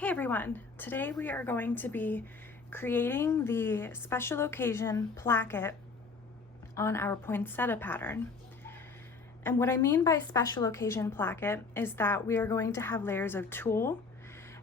Hey everyone, today we are going to be creating the special occasion placket on our poinsettia pattern. And what I mean by special occasion placket is that we are going to have layers of tulle,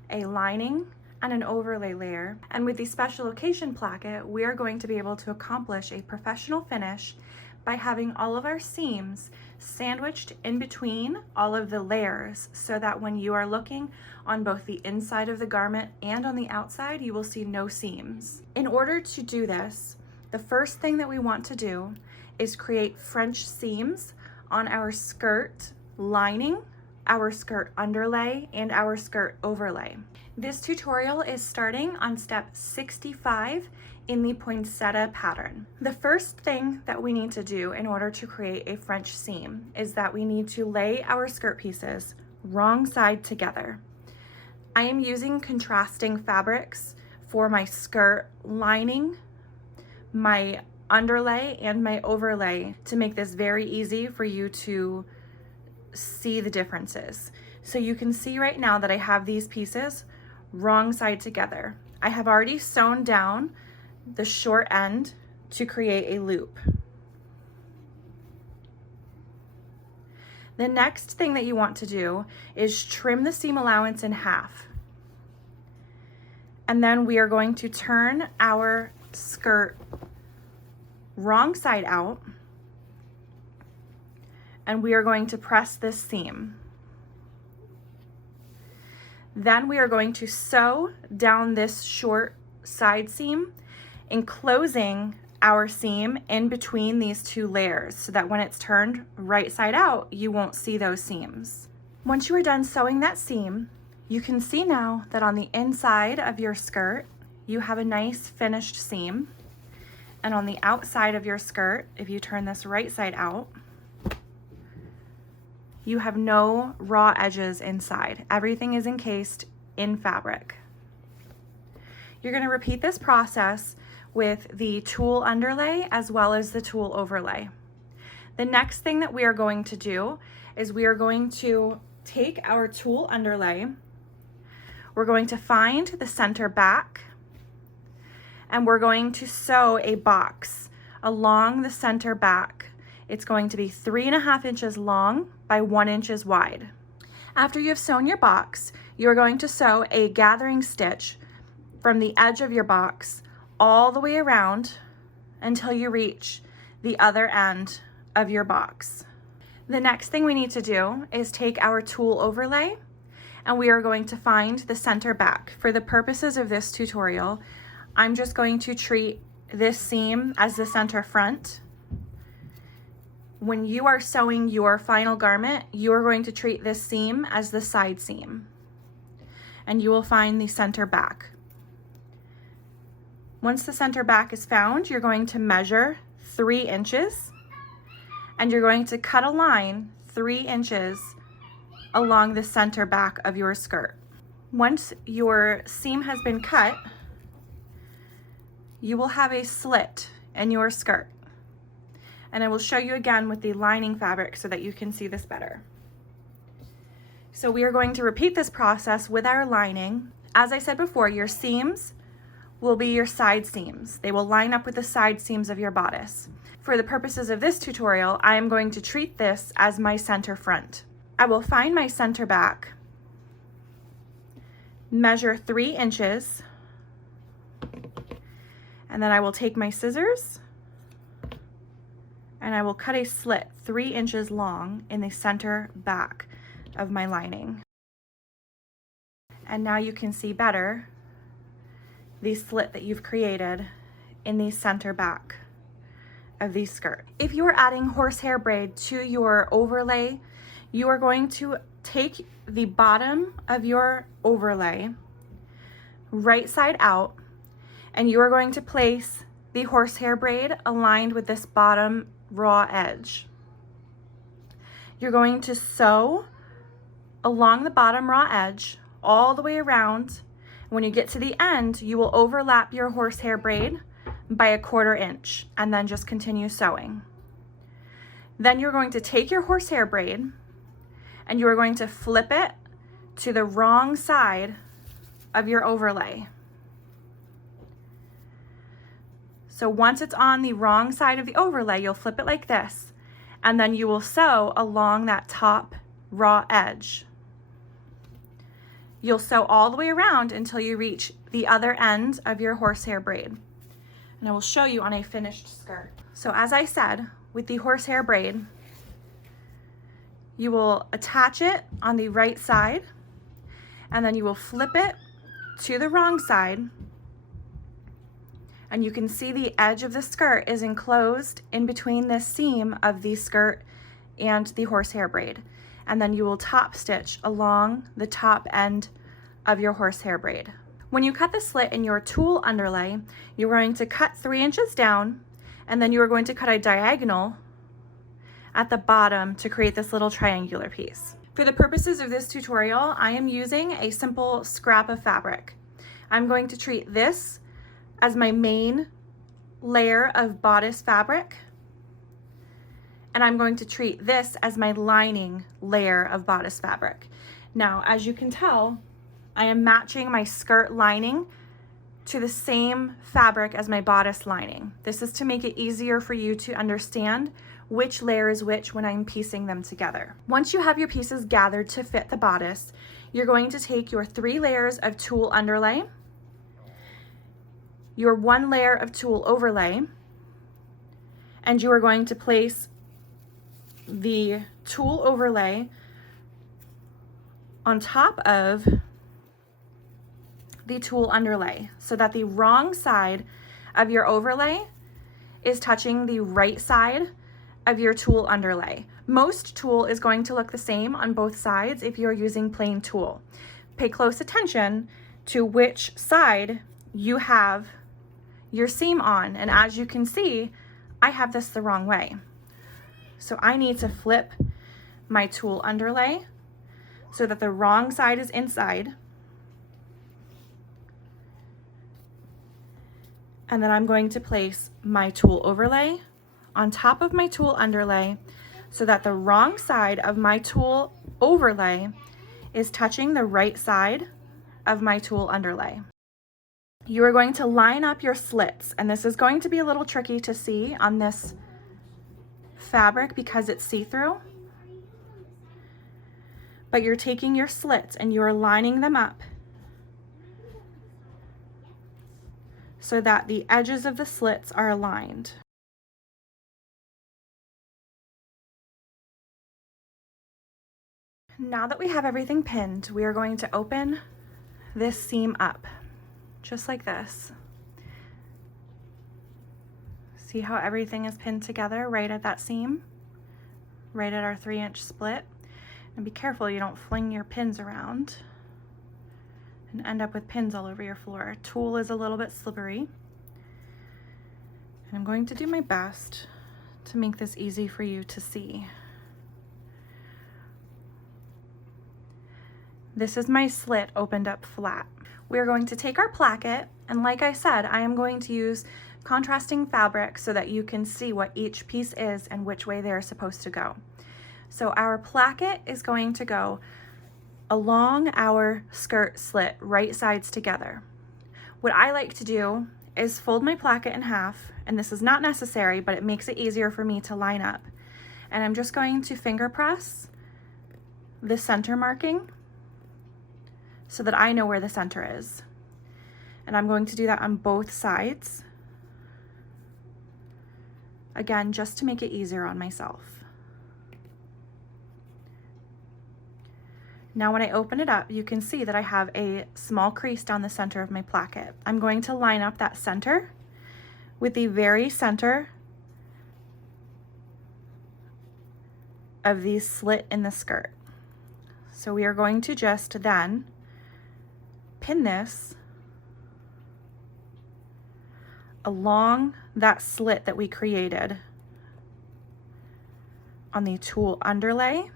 a lining, and an overlay layer. And with the special occasion placket, we are going to be able to accomplish a professional finish by having all of our seams sandwiched in between all of the layers, so that when you are looking on both the inside of the garment and on the outside, you will see no seams. In order to do this, the first thing that we want to do is create French seams on our skirt lining, our skirt underlay, and our skirt overlay. This tutorial is starting on step 65 in the poinsettia pattern. The first thing that we need to do in order to create a French seam is that we need to lay our skirt pieces wrong side together. I am using contrasting fabrics for my skirt lining, my underlay, and my overlay to make this very easy for you to see the differences. So you can see right now that I have these pieces wrong side together. I have already sewn down the short end to create a loop. The next thing that you want to do is trim the seam allowance in half. And then we are going to turn our skirt wrong side out, and we are going to press this seam. Then we are going to sew down this short side seam, enclosing our seam in between these two layers so that when it's turned right side out, you won't see those seams. Once you are done sewing that seam, you can see now that on the inside of your skirt, you have a nice finished seam. And on the outside of your skirt, if you turn this right side out, you have no raw edges inside. Everything is encased in fabric. You're going to repeat this process with the tulle underlay as well as the tulle overlay. The next thing that we are going to do is we are going to take our tulle underlay, we're going to find the center back, and we're going to sew a box along the center back. It's going to be 3.5 inches long by 1 inch wide. After you have sewn your box, you are going to sew a gathering stitch from the edge of your box all the way around until you reach the other end of your box. The next thing we need to do is take our tulle overlay, and we are going to find the center back. For the purposes of this tutorial, I'm just going to treat this seam as the center front. When you are sewing your final garment, you are going to treat this seam as the side seam, and you will find the center back. Once the center back is found, you're going to measure 3 inches, and you're going to cut a line 3 inches along the center back of your skirt. Once your seam has been cut, you will have a slit in your skirt. And I will show you again with the lining fabric so that you can see this better. So we are going to repeat this process with our lining. As I said before, your seams will be your side seams. They will line up with the side seams of your bodice. For the purposes of this tutorial, I am going to treat this as my center front. I will find my center back, measure 3 inches, and then I will take my scissors and I will cut a slit 3 inches long in the center back of my lining. And now you can see better the slit that you've created in the center back of the skirt. If you are adding horsehair braid to your overlay, you are going to take the bottom of your overlay right side out, and you are going to place the horsehair braid aligned with this bottom raw edge. You're going to sew along the bottom raw edge all the way around. When you get to the end, you will overlap your horsehair braid by 1/4 inch and then just continue sewing. Then you're going to take your horsehair braid and you are going to flip it to the wrong side of your overlay. So once it's on the wrong side of the overlay, you'll flip it like this, and then you will sew along that top raw edge. You'll sew all the way around until you reach the other end of your horsehair braid. And I will show you on a finished skirt. So as I said, with the horsehair braid, you will attach it on the right side, and then you will flip it to the wrong side, and you can see the edge of the skirt is enclosed in between this seam of the skirt and the horsehair braid. And then you will top stitch along the top end of your horsehair braid. When you cut the slit in your tulle underlay, you're going to cut 3 inches down, and then you are going to cut a diagonal at the bottom to create this little triangular piece. For the purposes of this tutorial, I am using a simple scrap of fabric. I'm going to treat this as my main layer of bodice fabric, and I'm going to treat this as my lining layer of bodice fabric. Now, as you can tell, I am matching my skirt lining to the same fabric as my bodice lining. This is to make it easier for you to understand which layer is which when I'm piecing them together. Once you have your pieces gathered to fit the bodice, you're going to take your 3 layers of tulle underlay, your 1 layer of tulle overlay, and you are going to place the tulle overlay on top of the tulle underlay so that the wrong side of your overlay is touching the right side of your tulle underlay. Most tulle is going to look the same on both sides if you're using plain tulle. Pay close attention to which side you have your seam on, and as you can see, I have this the wrong way. So I need to flip my tulle underlay so that the wrong side is inside, and then I'm going to place my tulle overlay on top of my tulle underlay so that the wrong side of my tulle overlay is touching the right side of my tulle underlay. You are going to line up your slits, and this is going to be a little tricky to see on this fabric because it's see-through, but you're taking your slits and you are lining them up so that the edges of the slits are aligned. Now that we have everything pinned, we are going to open this seam up, just like this. See how everything is pinned together right at that seam, right at our 3-inch split? And be careful you don't fling your pins around and end up with pins all over your floor. Tulle is a little bit slippery, and I'm going to do my best to make this easy for you to see. This is my slit opened up flat. We are going to take our placket, and like I said, I am going to use contrasting fabric so that you can see what each piece is and which way they're supposed to go. So our placket is going to go along our skirt slit, right sides together. What I like to do is fold my placket in half, and this is not necessary, but it makes it easier for me to line up. And I'm just going to finger press the center marking so that I know where the center is. And I'm going to do that on both sides. Again, just to make it easier on myself. Now when I open it up, you can see that I have a small crease down the center of my placket. I'm going to line up that center with the very center of the slit in the skirt. So we are going to just then pin this along that slit that we created on the tulle underlay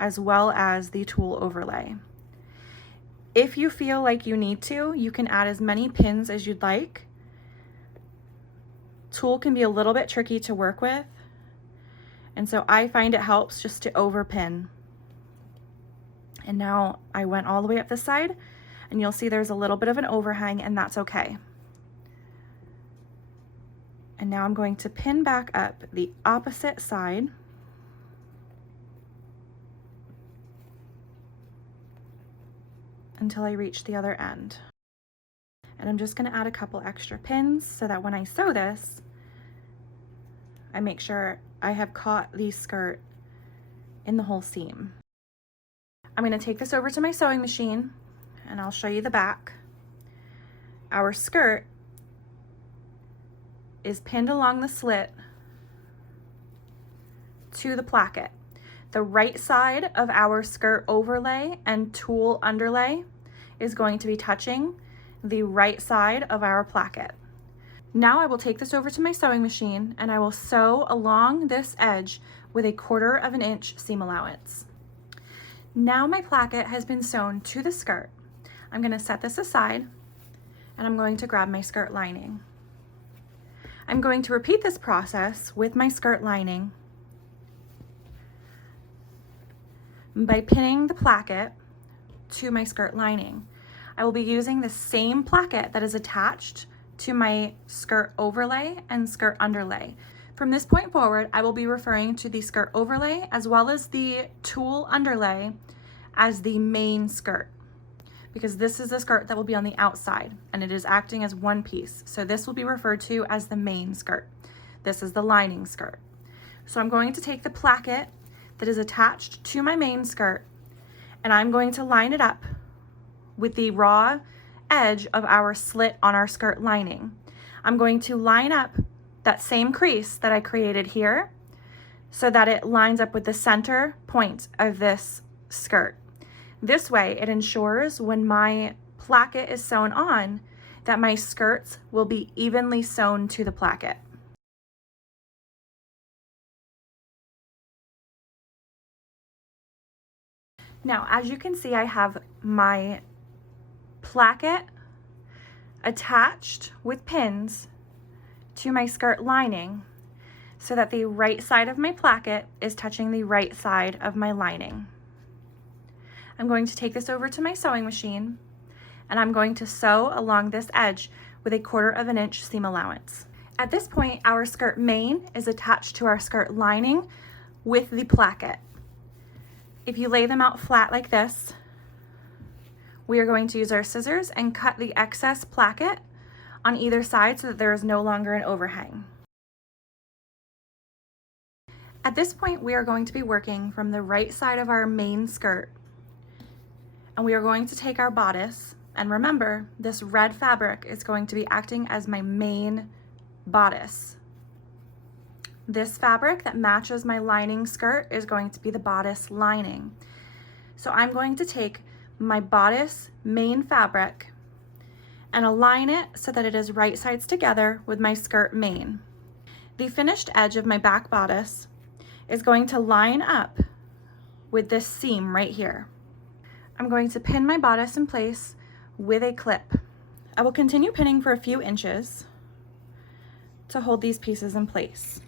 as well as the tulle overlay. If you feel like you need to, you can add as many pins as you'd like. Tulle can be a little bit tricky to work with, and so I find it helps just to overpin. And now I went all the way up this side, And you'll see there's a little bit of an overhang, and that's okay. And now I'm going to pin back up the opposite side. Until I reach the other end. And I'm just going to add a couple extra pins so that when I sew this, I make sure I have caught the skirt in the whole seam. I'm going to take this over to my sewing machine and I'll show you the back. Our skirt is pinned along the slit to the placket. The right side of our skirt overlay and tulle underlay is going to be touching the right side of our placket. Now I will take this over to my sewing machine and I will sew along this edge with a 1/4 inch seam allowance. Now my placket has been sewn to the skirt. I'm going to set this aside and I'm going to grab my skirt lining. I'm going to repeat this process with my skirt lining by pinning the placket to my skirt lining. I will be using the same placket that is attached to my skirt overlay and skirt underlay. From this point forward, I will be referring to the skirt overlay as well as the tulle underlay as the main skirt, because this is the skirt that will be on the outside and it is acting as one piece. So this will be referred to as the main skirt. This is the lining skirt. So I'm going to take the placket that is attached to my main skirt and I'm going to line it up with the raw edge of our slit on our skirt lining. I'm going to line up that same crease that I created here so that it lines up with the center point of this skirt. This way it ensures when my placket is sewn on that my skirts will be evenly sewn to the placket. Now, as you can see, I have my placket attached with pins to my skirt lining so that the right side of my placket is touching the right side of my lining. I'm going to take this over to my sewing machine and I'm going to sew along this edge with a 1/4 inch seam allowance. At this point, our skirt main is attached to our skirt lining with the placket. If you lay them out flat like this, we are going to use our scissors and cut the excess placket on either side so that there is no longer an overhang. At this point, we are going to be working from the right side of our main skirt. And we are going to take our bodice, and remember, this red fabric is going to be acting as my main bodice. This fabric that matches my lining skirt is going to be the bodice lining. So I'm going to take my bodice main fabric and align it so that it is right sides together with my skirt main. The finished edge of my back bodice is going to line up with this seam right here. I'm going to pin my bodice in place with a clip. I will continue pinning for a few inches to hold these pieces in place.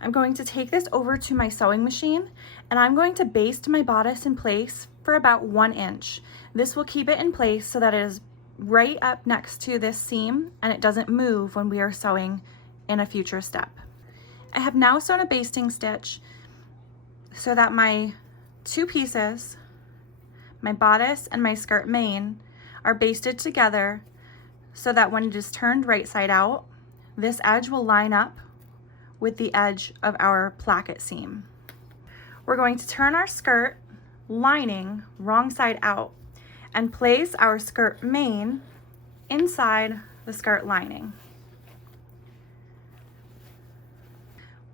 I'm going to take this over to my sewing machine and I'm going to baste my bodice in place for about 1 inch. This will keep it in place so that it is right up next to this seam and it doesn't move when we are sewing in a future step. I have now sewn a basting stitch so that my 2 pieces, my bodice and my skirt main, are basted together so that when it is turned right side out, this edge will line up with the edge of our placket seam. We're going to turn our skirt lining wrong side out and place our skirt main inside the skirt lining.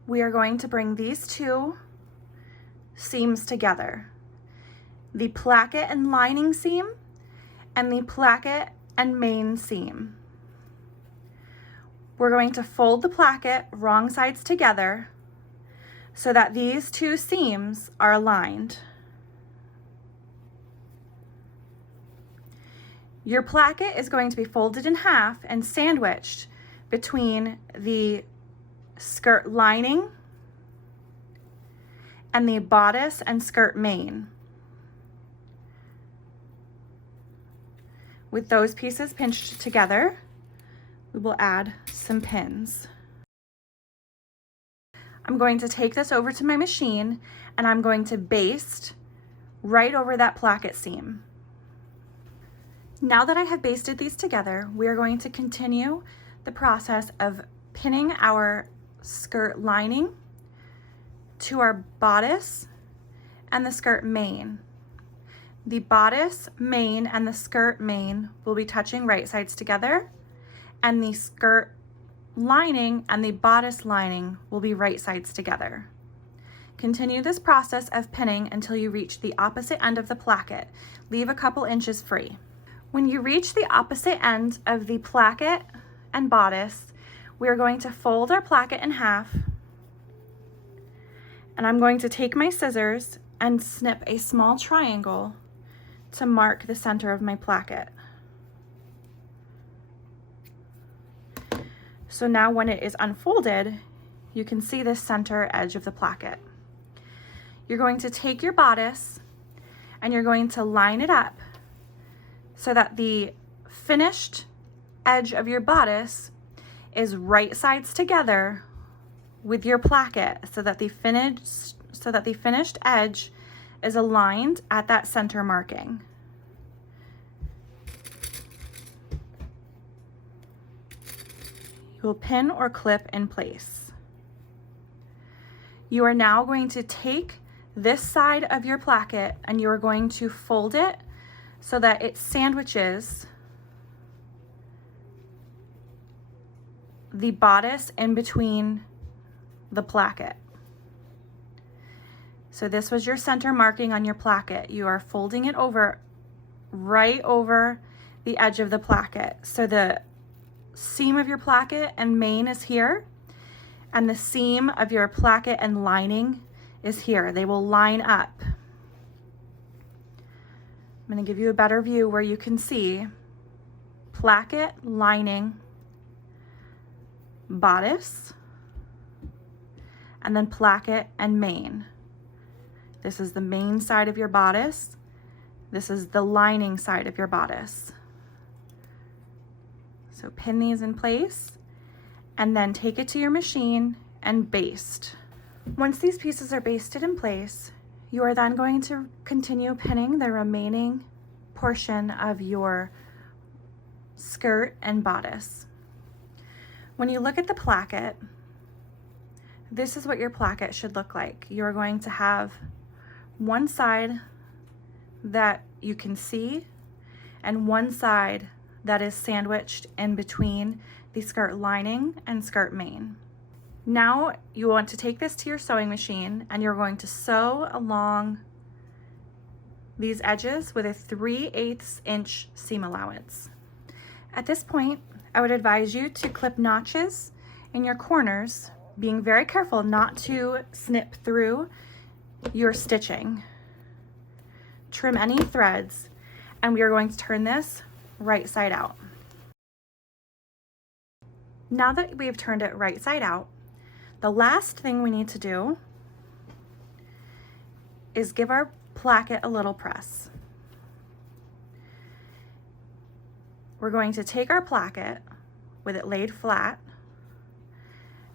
We are going to bring these 2 seams together, the placket and lining seam and the placket and main seam. We're going to fold the placket wrong sides together so that these 2 seams are aligned. Your placket is going to be folded in half and sandwiched between the skirt lining and the bodice and skirt main. With those pieces pinched together, we will add some pins. I'm going to take this over to my machine and I'm going to baste right over that placket seam. Now that I have basted these together, we are going to continue the process of pinning our skirt lining to our bodice and the skirt main. The bodice main and the skirt main will be touching right sides together, and the skirt lining and the bodice lining will be right sides together. Continue this process of pinning until you reach the opposite end of the placket. Leave a couple inches free. When you reach the opposite end of the placket and bodice, we are going to fold our placket in half, and I'm going to take my scissors and snip a small triangle to mark the center of my placket. So now when it is unfolded, you can see the center edge of the placket. You're going to take your bodice and you're going to line it up so that the finished edge of your bodice is right sides together with your placket, so that the finished edge is aligned at that center marking. You will pin or clip in place. You are now going to take this side of your placket and you are going to fold it so that it sandwiches the bodice in between the placket. So this was your center marking on your placket. You are folding it over, right over the edge of the placket. So the seam of your placket and main is here, and the seam of your placket and lining is here. They will line up. I'm going to give you a better view where you can see placket, lining, bodice, and then placket and main. This is the main side of your bodice. This is the lining side of your bodice. So pin these in place and then take it to your machine and baste. Once these pieces are basted in place, you are then going to continue pinning the remaining portion of your skirt and bodice. When you look at the placket, this is what your placket should look like. You're going to have one side that you can see and one side that is sandwiched in between the skirt lining and skirt main. Now you want to take this to your sewing machine and you're going to sew along these edges with a 3/8 inch seam allowance. At this point, I would advise you to clip notches in your corners, being very careful not to snip through your stitching. Trim any threads, and we are going to turn this right side out. Now that we've turned it right side out, the last thing we need to do is give our placket a little press. We're going to take our placket with it laid flat,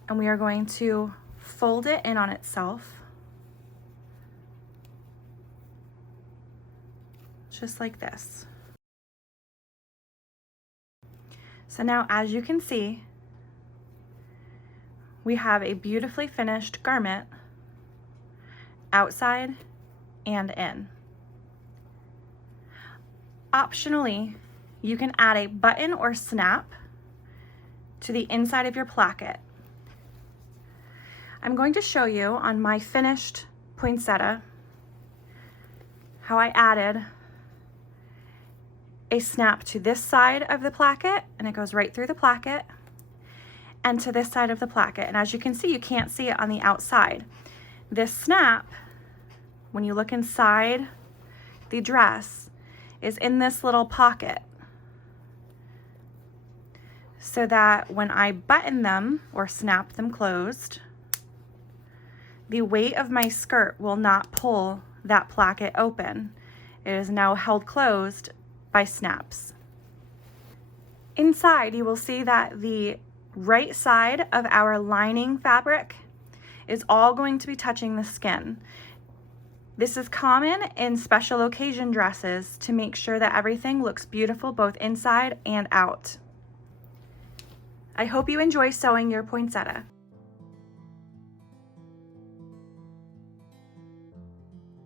and we are going to fold it in on itself, just like this. So now, as you can see, we have a beautifully finished garment outside and in. Optionally, you can add a button or snap to the inside of your placket. I'm going to show you on my finished poinsettia how I added a snap to this side of the placket, and it goes right through the placket, and to this side of the placket. And as you can see, you can't see it on the outside. This snap, when you look inside the dress, is in this little pocket, so that when I button them or snap them closed, the weight of my skirt will not pull that placket open. It is now held closed by snaps. Inside, you will see that the right side of our lining fabric is all going to be touching the skin. This is common in special occasion dresses to make sure that everything looks beautiful both inside and out. I hope you enjoy sewing your poinsettia.